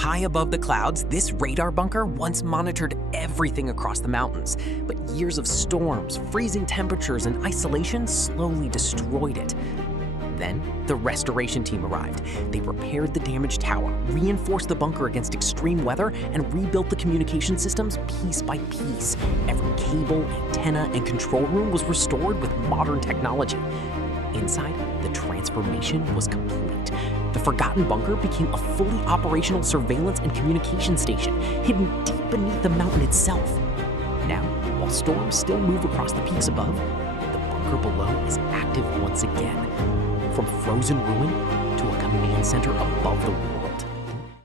High above the clouds, this radar bunker once monitored everything across the mountains, but years of storms, freezing temperatures, and isolation slowly destroyed it. Then, the restoration team arrived. They repaired the damaged tower, reinforced the bunker against extreme weather, and rebuilt the communication systems piece by piece. Every cable, antenna, and control room was restored with modern technology. Inside, the transformation was complete. The forgotten bunker became a fully operational surveillance and communication station, hidden deep beneath the mountain itself. Now, while storms still move across the peaks above, the bunker below is active once again. From frozen ruin to a command center above the world.